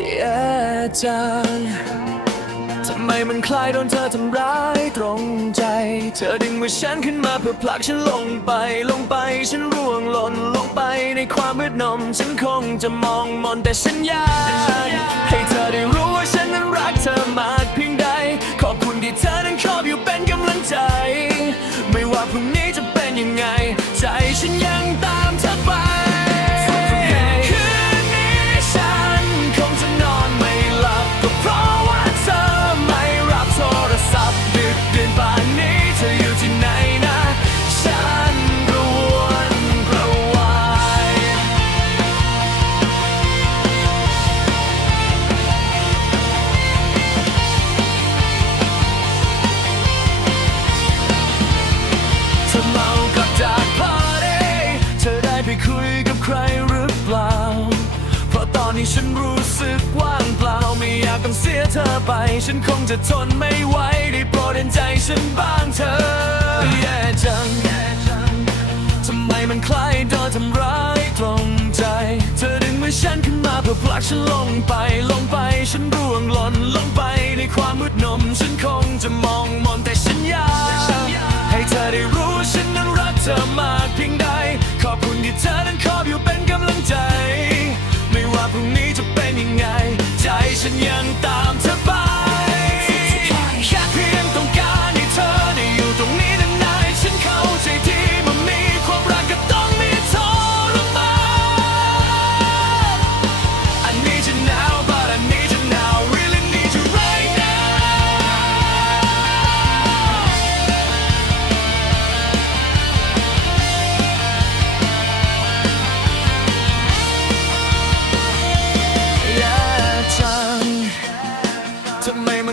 แย่จังทำไมมันคล้ายโดนเธอทำร้ายตรงใจ เธอดึงมือฉันขึ้นมาเพื่อผลักฉันลงไป ลงไปฉันร่วงหล่นลงไปในความมืดนม ฉันคงจะมองมนแต่ฉันอยากให้เธอได้รู้ว่าฉันนั้นรักเธอมากเพียงใด ขอบคุณที่เธอนั้นคอยอยู่เป็นกำลังใจ ไม่ว่าพรุ่งนี้จะเป็นยังไง องเสียเธอไป ฉันคงจะทนไม่ไหวได้โปรดเห็นใจฉันบ้างเธอแย่จังทำไมมันคล้ายโดนทำร้ายตรงใจ เธอดึงมือฉันขึ้นมาเพื่อผลักฉันลงไปลงไปฉันร่วงหล่นลงไปในความมืดนม ฉันคงจะมองมนแต่ฉันอยากให้เธอได้รู้ฉันนั้นรักเธอมากเพียงใด ขอบคุณที่เธอนั้นคอยอยู่เป็นกำลังใจ ไม่ว่าพรุ่งนี้จะเป็นยังไง ใจฉันยังตาม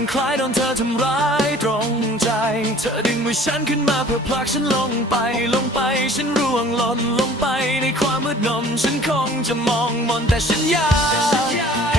มันคล้ายโดนเธอทำร้ายตรงใจ เธอดึงมือฉันขึ้นมาเพื่อผลักฉันลงไปลงไป ฉันร่วงหล่นลงไปในความมืดนม ฉันคงจะมองมนแต่ฉันอยาก